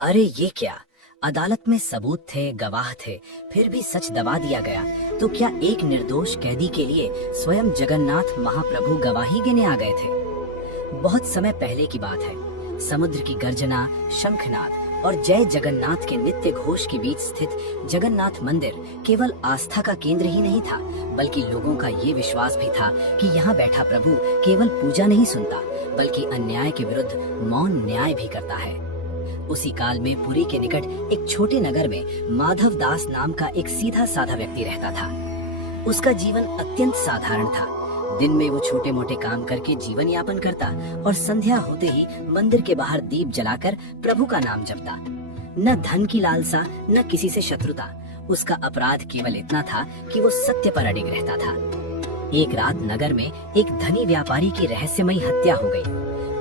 अरे ये क्या! अदालत में सबूत थे, गवाह थे, फिर भी सच दबा दिया गया। तो क्या एक निर्दोष कैदी के लिए स्वयं जगन्नाथ महाप्रभु गवाही देने आ गए थे? बहुत समय पहले की बात है। समुद्र की गर्जना, शंखनाद और जय जगन्नाथ के नित्य घोष के बीच स्थित जगन्नाथ मंदिर केवल आस्था का केंद्र ही नहीं था, बल्कि लोगों का ये विश्वास भी था कि यहाँ बैठा प्रभु केवल पूजा नहीं सुनता, बल्कि अन्याय के विरुद्ध मौन न्याय भी करता है। उसी काल में पुरी के निकट एक छोटे नगर में माधव दास नाम का एक सीधा साधा व्यक्ति रहता था। उसका जीवन अत्यंत साधारण था। दिन में वो छोटे मोटे काम करके जीवन यापन करता और संध्या होते ही मंदिर के बाहर दीप जलाकर प्रभु का नाम जपता। न धन की लालसा, न किसी से शत्रुता। उसका अपराध केवल इतना था कि वो सत्य पर अडिग रहता था। एक रात नगर में एक धनी व्यापारी की रहस्यमयी हत्या हो गई।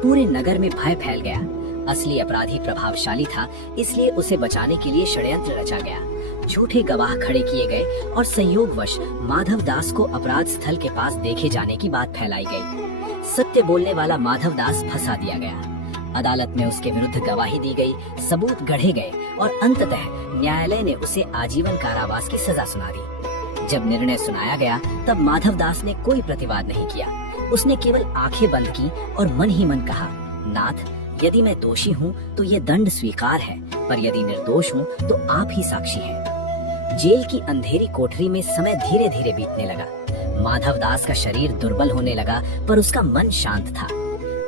पूरे नगर में भय फैल गया। असली अपराधी प्रभावशाली था, इसलिए उसे बचाने के लिए षड्यंत्र रचा गया। झूठे गवाह खड़े किए गए और संयोगवश माधव दास को अपराध स्थल के पास देखे जाने की बात फैलाई गई। सत्य बोलने वाला माधव दास फंसा दिया गया। अदालत में उसके विरुद्ध गवाही दी गई, सबूत गढ़े गए और अंततः न्यायालय ने उसे आजीवन कारावास की सजा सुना दी। जब निर्णय सुनाया गया तब माधव दास ने कोई प्रतिवाद नहीं किया। उसने केवल आंखें बंद की और मन ही मन कहा, नाथ, यदि मैं दोषी हूँ तो ये दंड स्वीकार है, पर यदि निर्दोष हूँ तो आप ही साक्षी हैं। जेल की अंधेरी कोठरी में समय धीरे धीरे बीतने लगा। माधव दास का शरीर दुर्बल होने लगा, पर उसका मन शांत था।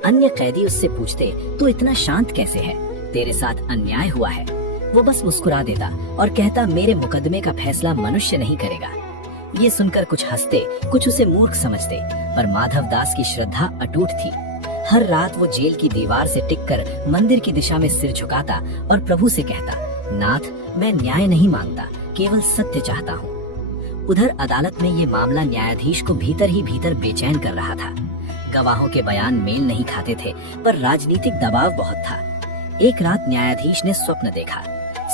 अन्य कैदी उससे पूछते, तू इतना शांत कैसे है? तेरे साथ अन्याय हुआ है। वो बस मुस्कुरा देता और कहता, मेरे मुकदमे का फैसला मनुष्य नहीं करेगा। ये सुनकर कुछ हंसते, कुछ उसे मूर्ख समझते, पर माधव दास की श्रद्धा अटूट थी। हर रात वो जेल की दीवार से टिककर मंदिर की दिशा में सिर झुकाता और प्रभु से कहता, नाथ, मैं न्याय नहीं मांगता, केवल सत्य चाहता हूँ। उधर अदालत में ये मामला न्यायाधीश को भीतर ही भीतर बेचैन कर रहा था। गवाहों के बयान मेल नहीं खाते थे, पर राजनीतिक दबाव बहुत था। एक रात न्यायाधीश ने स्वप्न देखा।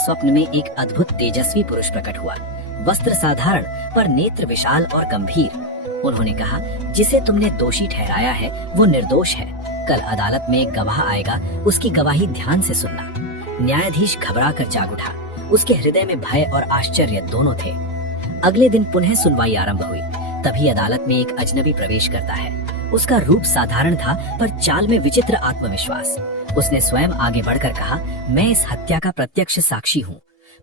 स्वप्न में एक अद्भुत तेजस्वी पुरुष प्रकट हुआ। वस्त्र साधारण, पर नेत्र विशाल और गंभीर। उन्होंने कहा, जिसे तुमने दोषी ठहराया है वो निर्दोष है। कल अदालत में एक गवाह आएगा, उसकी गवाही ध्यान से सुनना। न्यायाधीश घबरा कर जाग उठा। उसके हृदय में भय और आश्चर्य दोनों थे। अगले दिन पुनः सुनवाई आरंभ हुई। तभी अदालत में एक अजनबी प्रवेश करता है। उसका रूप साधारण था, पर चाल में विचित्र आत्मविश्वास। उसने स्वयं आगे बढ़कर कहा, मैं इस हत्या का प्रत्यक्ष साक्षी हूँ।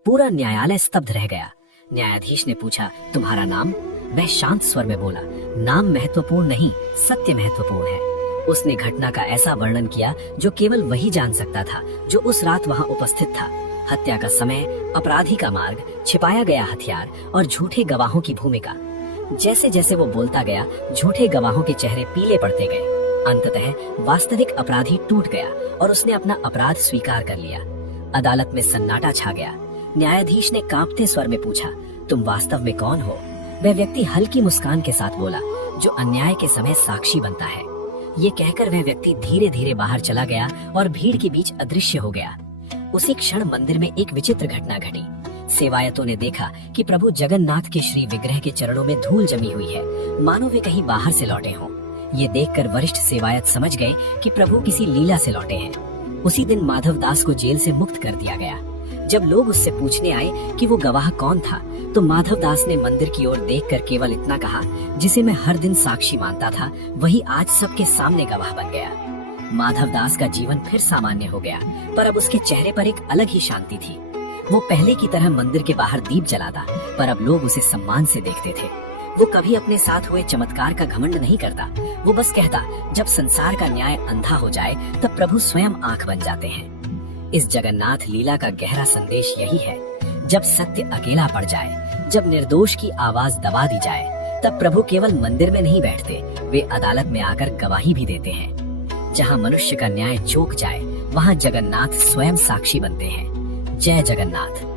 पूरा न्यायालय स्तब्ध रह गया। न्यायाधीश ने पूछा, तुम्हारा नाम? वह शांत स्वर में बोला, नाम महत्वपूर्ण नहीं, सत्य महत्वपूर्ण है। उसने घटना का ऐसा वर्णन किया जो केवल वही जान सकता था जो उस रात वहाँ उपस्थित था। हत्या का समय, अपराधी का मार्ग, छिपाया गया हथियार और झूठे गवाहों की भूमिका। जैसे जैसे वो बोलता गया, झूठे गवाहों के चेहरे पीले पड़ते गए। अंततः वास्तविक अपराधी टूट गया और उसने अपना अपराध स्वीकार कर लिया। अदालत में सन्नाटा छा गया। न्यायाधीश ने कांपते स्वर में पूछा, तुम वास्तव में कौन हो? वह व्यक्ति हल्की मुस्कान के साथ बोला, जो अन्याय के समय साक्षी बनता है। ये कहकर वह व्यक्ति धीरे धीरे बाहर चला गया और भीड़ के बीच अदृश्य हो गया। उसी क्षण मंदिर में एक विचित्र घटना घटी। सेवायतों ने देखा कि प्रभु जगन्नाथ के श्री विग्रह के चरणों में धूल जमी हुई है, मानो वे कहीं बाहर से लौटे हों। ये देखकर वरिष्ठ सेवायत समझ गए कि प्रभु किसी लीला से लौटे हैं। उसी दिन माधव दास को जेल से मुक्त कर दिया गया। जब लोग उससे पूछने आए कि वो गवाह कौन था, तो माधव दास ने मंदिर की ओर देखकर केवल इतना कहा, जिसे मैं हर दिन साक्षी मानता था, वही आज सबके सामने गवाह बन गया। माधव दास का जीवन फिर सामान्य हो गया, पर अब उसके चेहरे पर एक अलग ही शांति थी। वो पहले की तरह मंदिर के बाहर दीप जलाता, पर अब लोग उसे सम्मान से देखते थे। वो कभी अपने साथ हुए चमत्कार का घमंड नहीं करता। वो बस कहता, जब संसार का न्याय अंधा हो जाए तब प्रभु स्वयं आंख बन जाते हैं। इस जगन्नाथ लीला का गहरा संदेश यही है, जब सत्य अकेला पड़ जाए, जब निर्दोष की आवाज दबा दी जाए, तब प्रभु केवल मंदिर में नहीं बैठते, वे अदालत में आकर गवाही भी देते हैं। जहाँ मनुष्य का न्याय चूक जाए, वहाँ जगन्नाथ स्वयं साक्षी बनते हैं। जय जगन्नाथ।